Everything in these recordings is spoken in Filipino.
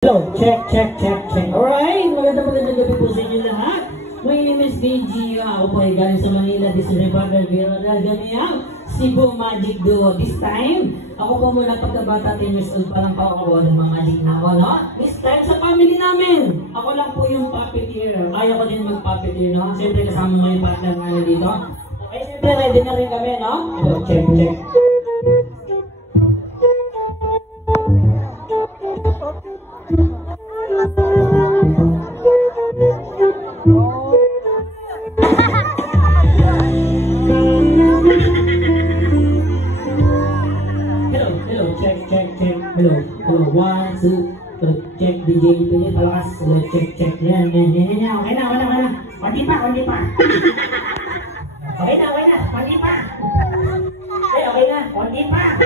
Hello, check. Alright, magandang gabi po sa inyo lahat. My name is DJ. Ako po ay galing sa Manila. This is Revival Villarreal Ganiang, Cebu Magic Duo. This time, ako po muna pagkabata 10 years old pa lang pa ako ng mga magic na ako, no? This time sa family namin, ako lang po yung puppeteer. Ayaw ko din mag-puppeteer, no? Siyempre kasama mo yung partner nga dito. Okay, siyempre ready na rin kami, no? Hello, check. Hello, 1, 2, check, DJ, palakas, check, yan, okay na, konti pa, okay na, okay na, konti pa,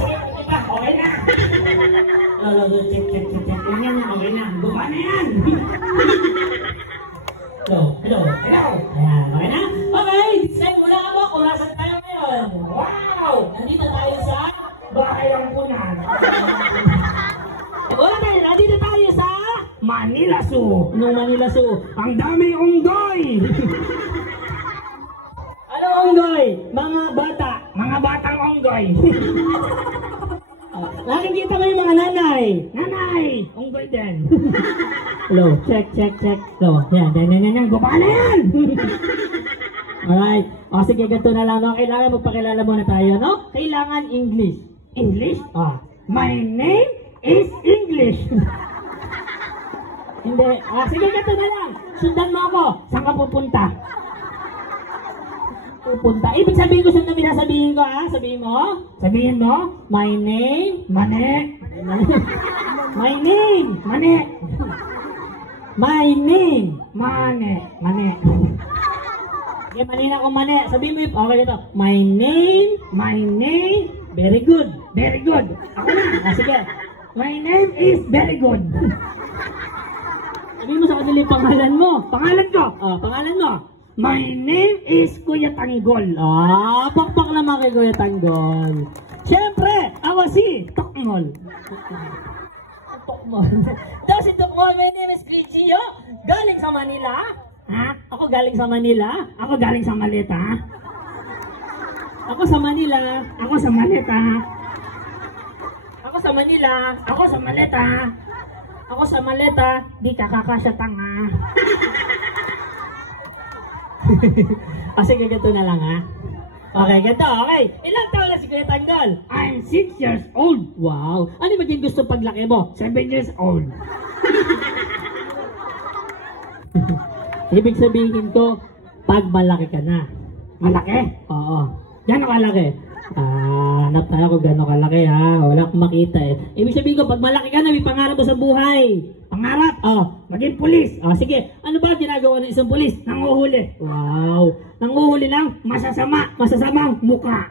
sige, konti pa, okay na, check, yan, okay na, buka na yan, hello, ayan, okay na, okay, set, wala ka ba, kung nasan tayo ngayon, wow, nandito tayo sa bahay ang punan. Wala tayo, nandito tayo sa Manila Zoo. Anong Manila Zoo? Ang dami unggoy. Ano unggoy? Mga batang unggoy. Nakikita mo yung mga nanay. Unggoy din. Hello, check. Hello, yan, gupa na yan. Alright, sige, ganito na lang, no? Kailangan magpakilala muna tayo, no? Kailangan English. My name is English. Hindi. Sige, ganito na lang. Sundan mo ako. Saan ka pupunta? Ibig sabihin ko saan namin sasabihin ko, ha? Sabihin mo. My name. Mane. Okay, mali na kung mani. Sabihin mo yun. Okay, ito. My name. Very good. Ako na. Sige. My name is very good. Sabihin mo sa kanila yung pangalan mo. Pangalan ko. Pangalan mo. My name is Kuya Tanggol. Pakpak naman kay Kuya Tanggol. Siyempre, ako si Tokmol. Daw si Tokmol. My name is Gigio. Galing sa Manila. Ako galing sa Manila. Ako galing sa Maleta. Ako sa Manila. Ako sa Maleta. Ako sa Manila. Ako sa Maleta. Ako sa Maleta. Di kakakasya tanga. Sige, ganito na lang, ha? Okay, ganito. Okay. Ilang taon na si Kuya Tanggol? I'm 6 years old. Wow. Ano ba yung gusto paglaki mo? 7 years old. Ibig sabihin ko, pag malaki ka na. Malaki? Oo. Gano'ng kalaki? Hanap tayo kung gano'ng kalaki, ha. Wala akong makita, eh. Ibig sabihin ko, pag malaki ka na, may pangarap mo sa buhay. Pangarap? Maging pulis. Sige. Ano ba ginagawa ng isang pulis? Nanguhuli. Wow. Nanguhuli ng masasamang mukha.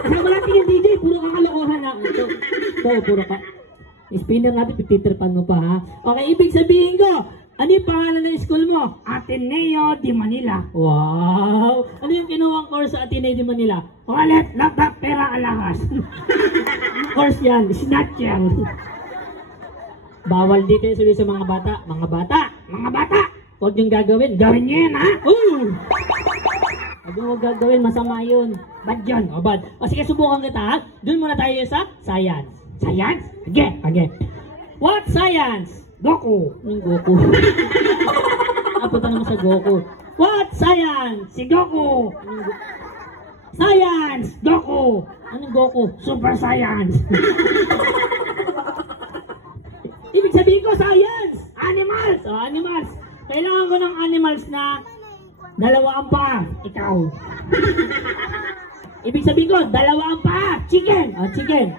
Kasama natin yung DJ. Puro kakalokohan, ha. Ito, puro ka. Spinner natin, pititripan mo pa, ha. Okay, ibig sabihin ko, ano yung pangalan ng school mo? Ateneo de Manila. Wow! Ano yung kinuwang course sa Ateneo de Manila? Wallet, laptop, pera, alahas. Course yan, snatcher. Bawal dito yung sabi sa mga bata. Mga bata! Huwag yung gagawin. Gawin nyo yan, ha? Huwag gagawin, masama yun. Bad yun. Bad. Sige, subukan kita, ha? Doon muna tayo sa science. Science? Sige. What science? Goku. Anong Goku? Punta naman sa Goku. What science? Si Goku. Science. Goku. Anong Goku? Super science. Ibig sabihin ko science. Animals. Animals. Kailangan ko ng animals na 2 ang paa. Ikaw. Ibig sabihin ko 2 ang paa. Chicken. Chicken.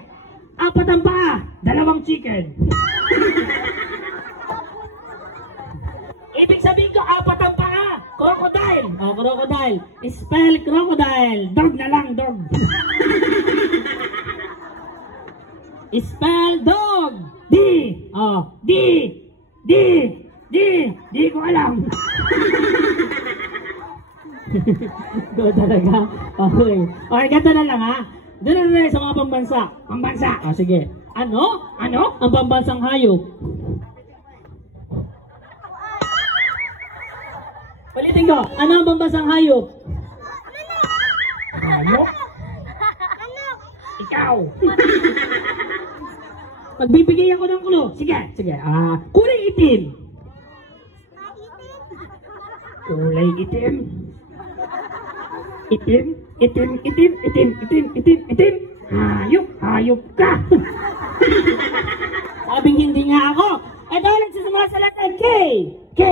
4 ang paa. 2 chicken. Ibig sabihin ko, 4 ang paa. Crocodile. Crocodile. Spell crocodile. Dog na lang, dog. Spell dog. Di ko alam. Ito talaga. Okay, ganito na lang, ha. Doon na sa mga pambansa. Pambansa. Sige. Ano? Ano? Ang pambansang hayop. Ulitin ko. Ano ang pambansang hayop? Hayop? Ikaw. Magbibigay ako ng clue. Sige, sige. Kulay itim. Kulay itim. Itim, itim, itim, itim, itim, itim, itim. Hayop, hayop ka. Sabing hindi nga ako. Ito nagsisimula sa letter K. K,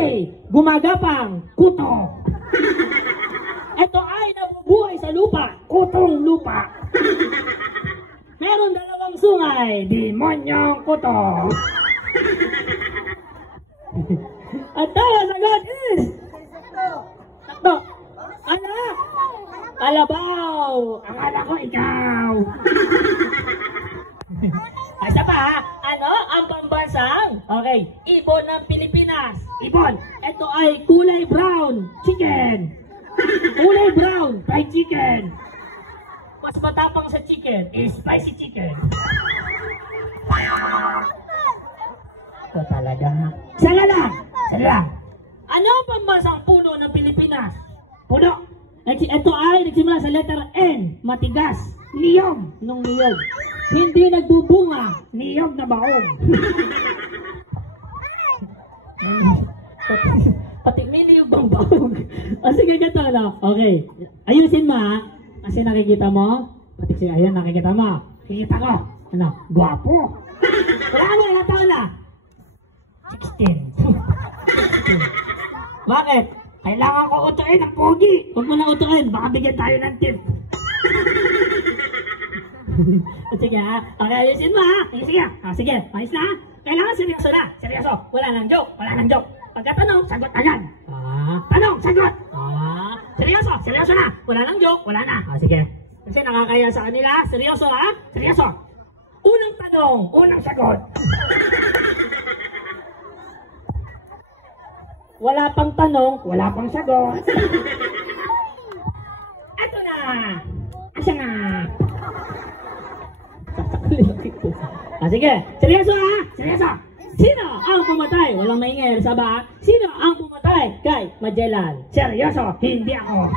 gumagapang, kuto. Ito ay nabubuhay sa lupa, kutong lupa. Meron dalawang sungay, demonyong kuto. At ang sagot is... Sakto. Ano? Kalabaw. Akala ko ikaw. Isa pa ha? Ano ang pambansang? Okay, ibon ng Pilipinas. Ibon. Ito ay kulay brown. Chicken. Kulay brown. Fried chicken. Mas matapang sa chicken is spicy chicken. Ito talaga ha? Sana lang. Sana lang. Ano ang pambansang puno ng Pilipinas? Puno. Ito ay nagsimula sa letter N. Matigas. Niyog. Nung niyog. Hindi nagbubunga. Niyog na baong. Pati may niyog bang baong. Sige, ganito na. Okay. Ayusin mo ha. Kasi nakikita mo. Pati siya, ayun, nakikita mo. Nakikita ko. Ano? Guwapo. Wala mo, ilang taon na? 16. Bakit? Kailangan ko utuin ang pogi. Huwag mo na utuin. Baka bigyan tayo ng tip. Sige ha. Okay, ayusin mo ha. Sige. Sige. Ayos na ha. Kailangan seryoso na. Seryoso. Wala nang joke. Wala nang joke. Pagkatanong, sagot agad. Tanong, sagot. Seryoso. Seryoso na. Wala nang joke. Wala na. Sige. Kasi nakakaya sa kanila. Seryoso ha. Seryoso. Unang tanong. Unang sagot. Wala pang tanong, wala pang sagot. Ito na! Asa na? Sige, seryoso ha? Seryoso! Sino ang pumatay? Walang maingay, saba. Sino ang pumatay kay Magellan? Seryoso, hindi ako.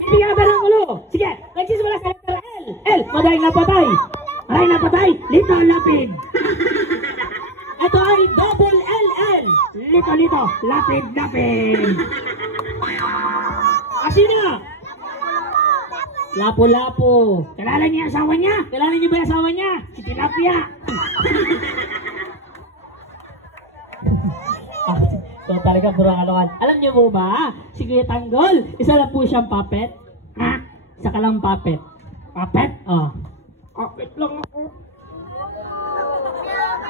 Bibigyan ka ng ulo. Sige, nagsisimula sa letter L. L, madaling napatay. Madaling napatay, Lito Lapid. Ito ay double LL. Lito, lapid, lapid. Sino? Lapo-lapo. Kilala niya asawa niya? Kilala niyo ba yung asawa niya? Si Tilapia. So talaga puro kalokan. Alam niyo po ba? Si Kuya Tanggol, isa lang po siyang puppet. Ha? Isa ka lang puppet. Puppet? Oh. Puppet lang ako.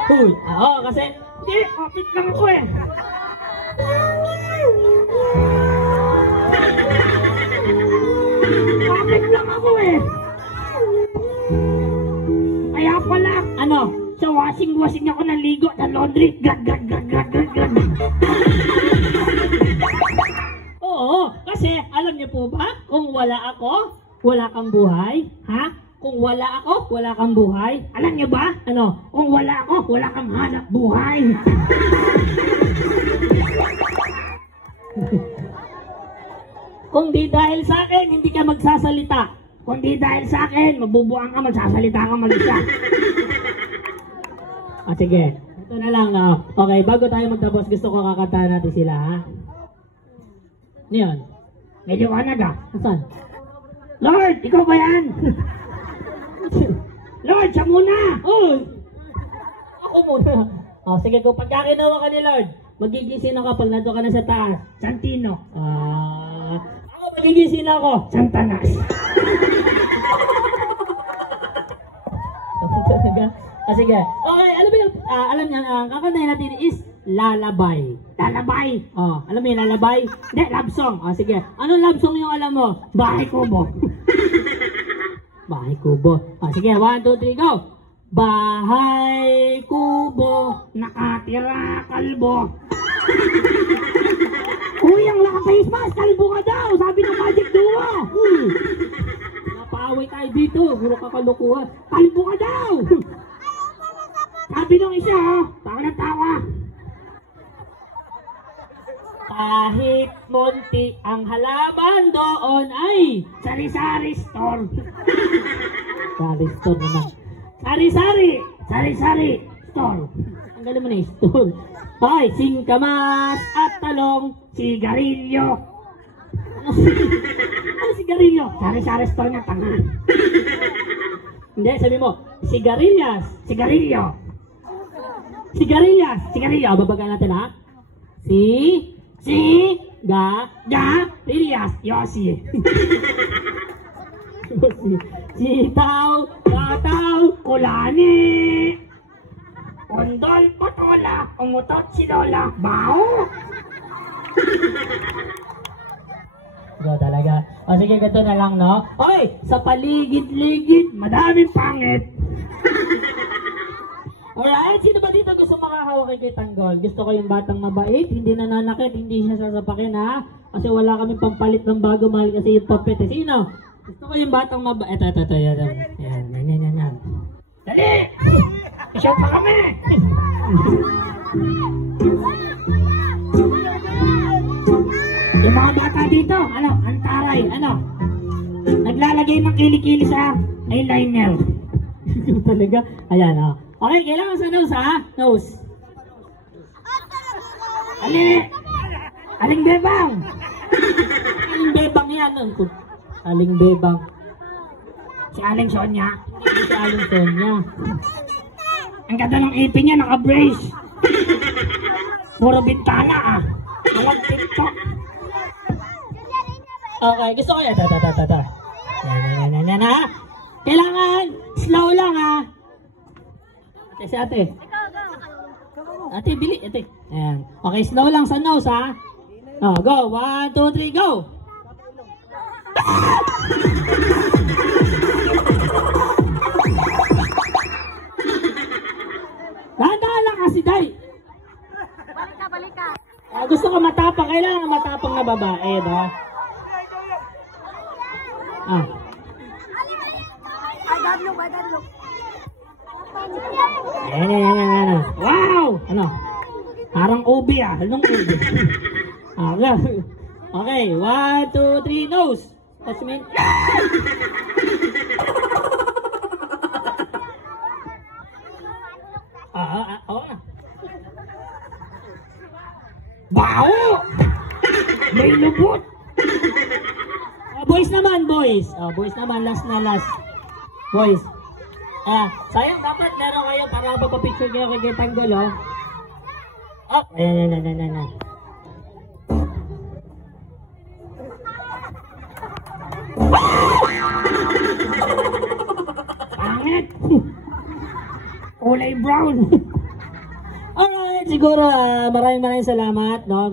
Uy, kasi hindi, puppet lang ako eh. Puppet lang ako eh. Kaya pala, sa washing ako ng ligo, ng laundry, gag. Oo, kasi alam niyo po ba, kung wala ako, wala kang buhay, ha? Kung wala ako, wala kang buhay. Alam niyo ba? Kung wala ako, wala kang hanap buhay. Kung di dahil sa akin, hindi ka magsasalita. Kung di dahil sa akin, mabubuang ka, magsasalita ka mag-isa. Sige. Ito na lang. Okay, bago tayo magtapos, gusto ko kakantahan natin sila, ha? Ano yun? Medyo kanag, ha? Saan? Lord, ikaw ba yan? Lord, siya muna! Ako muna. Sige, kung pagkakinawa ka ni Lord, magigising ka pag nandun ka na sa taas. Santino. Ako magigising ako. Santanas. Sige. Okay, alam mo yung, alam niya, kakantahin natin is Lalabay. Lalabay? Alam mo yung lalabay? Hindi, love song. Sige. Anong love song yung alam mo? Bahay Kubo. Bahay Kubo. Sige, 1, 2, 3, go! Bahay Kubo, nakatira kalbo. Uy, ang naka-face mask, kalbo ka daw! Sabi ng Magic Duo! Paaway tayo dito. Puro kakalukuhan. Kalbo ka daw! Sabi nung isa, tawa na tawa. Kahit munti ang halaman doon ay sari-sari store. Sari store naman. Sari-sari store. Ang galing mo na yung store. Ay, singkamas at talong, sigarilyo. Ano sigarilyo? Sari-sari store nga, tanga. Hindi, sabi mo, sigarilyas, sigarilyo. Sigarilyas, babaga natin ha. Sigarilyas, Yossi. Sitaw, kataw, kulani. Ondol, potola, umutot si Lola, bao. Talaga. O sige, ganito na lang, no? Okay, sa paligid-ligid, madaming pangit. Alright, sino ba dito gusto makahawak kay Tanggol? Gusto ko yung batang mabait, hindi nananakit, hindi siya sasapakin, ha? Kasi wala kaming pampalit ng bago, mahal kasi yung papet. Sino? Gusto ko yung batang mabait. Ito. Yan. Dali! Isya pa kami! Yung mga bata dito, antaray, naglalagay ng kilikili sa eyeliner. Talaga? Ayan, Okay, kailangan sa nose, ha? Nose. Aling bebang. Aling bebang yan. Aling bebang. Si Aling Sonia. Hindi si Aling Sonia. Ang ganda ng ipin niya, naka-brace. Puro bintana, Walang TikTok. Okay, gusto ko yan. Yan, ha? Kailangan, slow lang, ha? Ate. Ate, bili. Ate. Ayan. Okay, slow lang sa nose, ha? Go. 1, 2, 3, go! Dahan-dahan lang kasi, day. Balik ka. Gusto ko matapang. Kailangan matapang na babae, no? Ayan. Wow! Parang ubi, Anong ubi? Okay, 1, 2, 3, nose! Tasmin. Bao! May lubot! Boys naman, boys. Boys naman, last. Boys. Sayang dapat meron kayo para papapicture kayo kay Tanggol, Ayan. Pangit! Kulay brown! Alright, siguro maraming salamat, no?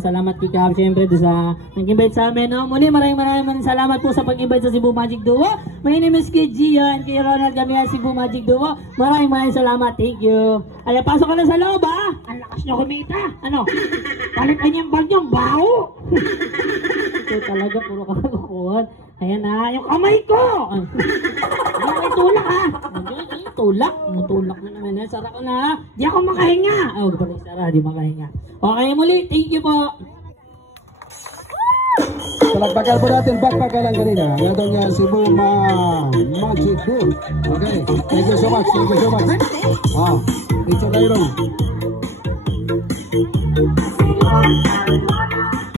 Salamat kay Cab, siyempre doon sa nag-invite sa amin, no? Muli maraming salamat po sa pag-invite sa Cebu Magic Duo. My name is Kid Gian, kay Ronald Gamian, Cebu Magic Duo. Maraming salamat, thank you. Ay, pasok ka na sa loob, Ang lakas nyo kumita. Palitan yung bag nyo, bao! Ito talaga, puro kakakuhan. Ayan yung kamay ko! Ay, tulak, Tulak na naman. Sara ko na. Di ako makahinga. Di makahinga. Okay, muli. Thank you po. Palagpagan po natin backpackan kanina. Nandun nga Cebu Magic Duo. Okay. Thank you so much. Dito kayo ron.